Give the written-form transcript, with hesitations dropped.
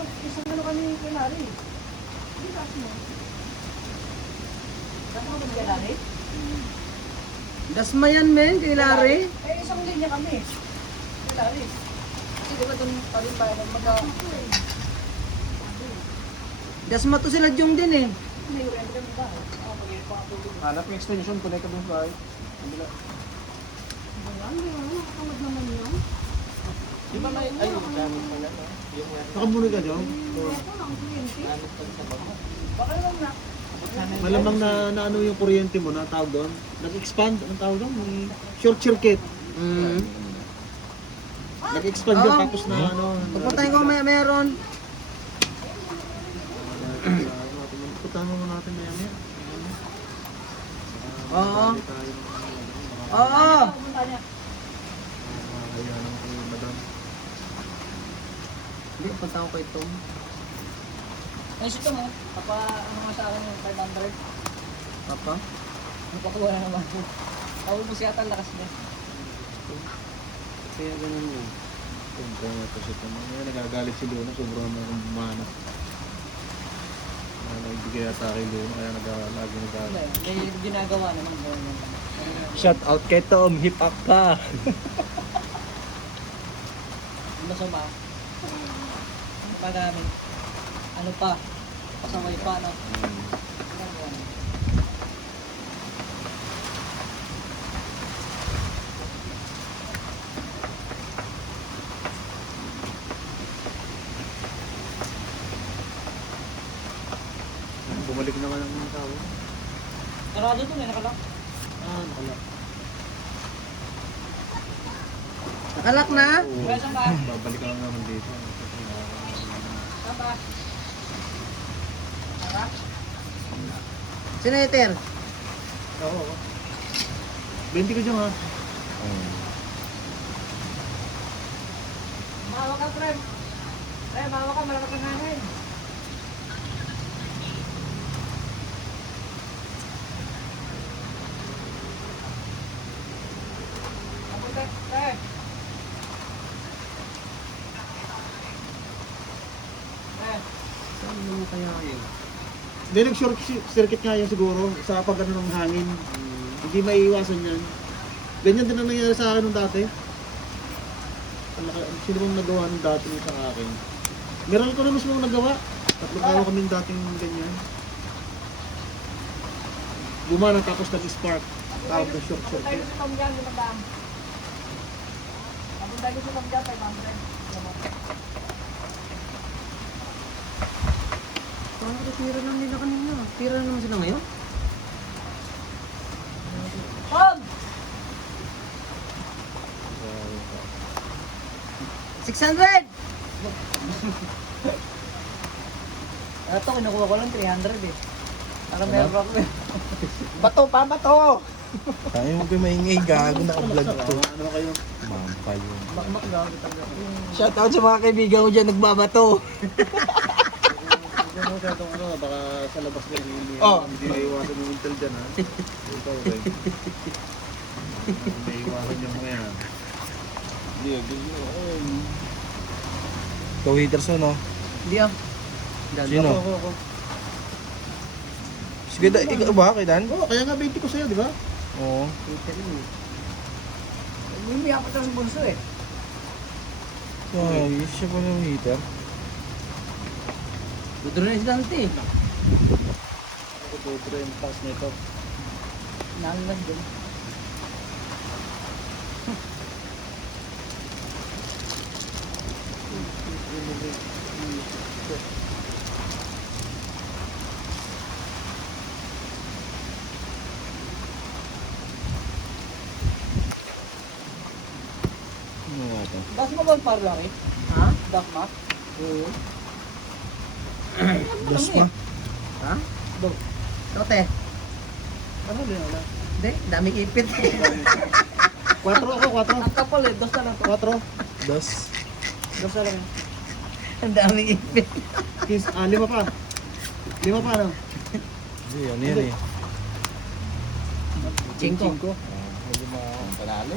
Isang ano kami kay Larry. Hindi kasi mo. Saan ka ba kay Larry? Dasma yan, men, kay Larry. Eh, isang linya kami. Kay Larry. Kasi di ba doon paling bayan magka... Dasma to sila Jung din eh. May rent kami ba? Ako, pag-iip pa ako. Hanap yung extension, connect ka dun sa ay. Kabila. Nakakawad naman yun. Di ba may, ay, dami pala, no? Yung Nakabunog ka, Jong? Ako lang, kliyente. hanap ka sa bako. Baka naman na. Malamang na ano yung kuryente mo na tawag doon. Nag-expand, anong tawag doon? May short circuit. Nag-expand yun Oo. tapos na ano. Pagpuntahin ko meron. Puntahan mo natin na yan. Oo. Tayo ng Oo. Pupunta niya. kaya naman kayo, madam. Hindi, punta ko kay Tom. Ay, sito mo. Papa, ano nga sa akin yung 500. Papa? Napakuha na naman. Tawag mo siya lakas niya. Kaya ganun yun. Kung ito siya ito. Ngayon nagagalit si Luna, sobrang mana. Nagbigay yata kay Luna, kaya lagi nagagalit. Hindi, ginagawa naman. Shout out kay Tom, hip hop ka. Masama. Ano pa namin? Ano pa? Pasaway pa, no? Bumalik naman ang mga tao. Sarado to, may nakalak. Nakalak. Nakalak na? Kaya saan ba? Babalik ka lang naman dito. Saan ba? Tara? Senator. Oo. 20 ka dyan ha. Mahawa ka, Prem. Prem, mahawa ka, malakas ang hangin. Prem, Prem. Prem. Saan naman kaya yun? Hindi, nag-short circuit nga yan siguro sa pag ano ng hangin. Hindi maiiwasan yan. Ganyan din ang nangyari sa akin nung dati. Sino bang nagawa nung dati sa akin? Meron ko na mismo nagawa. Tatlong araw kami dating ganyan. Gumana tapos nag-spark. Tawag na short Papunta circuit. ko si Tom dyan, lumadaan. Papunta ko si Tom dyan, 500. Parang tira lang nila kanina. Tira na naman sila ngayon. Tom! 600! Ito, kinukuha ko lang 300 eh. Para meron ako eh. Bato pa, bato! Tayo mo kayo maingay, gago naka-vlog to. Ano kayo? Mampa yun. Bakbak gawin talaga. Shout out sa mga kaibigan ko dyan, nagbabato. Ano kaya itong ano, baka sa labas na hindi, Oh. hindi naiwasan yung intel dyan ha. Ikaw rin. Hindi naiwasan yung mga yan. Hindi, Ikaw haters mo, no? Hindi ah. Sino? Ako. Sige, ikaw ba, kay Dan? Oo, kaya nga 20 ko sa'yo, di ba? Oo. Hindi ako sa bunso eh. Ay, siya pa yung hater. Buto na si Dante. Ako po, yung pass nito. Nanglag din. Ano nga ito? Das mo ba ang parlaki? Ha? Das mo? Oo. Das ma. Ha? Do. Tote. Ano din wala? Hindi, daming ipit. 4 ako, 4. Ang kapal eh, dos na lang to. 4. Das. Dos na lang. Ang daming ipit. Kiss, 5 pa. 5 pa, ano? Hindi, ano yan eh. Cinco. Medyo panalo.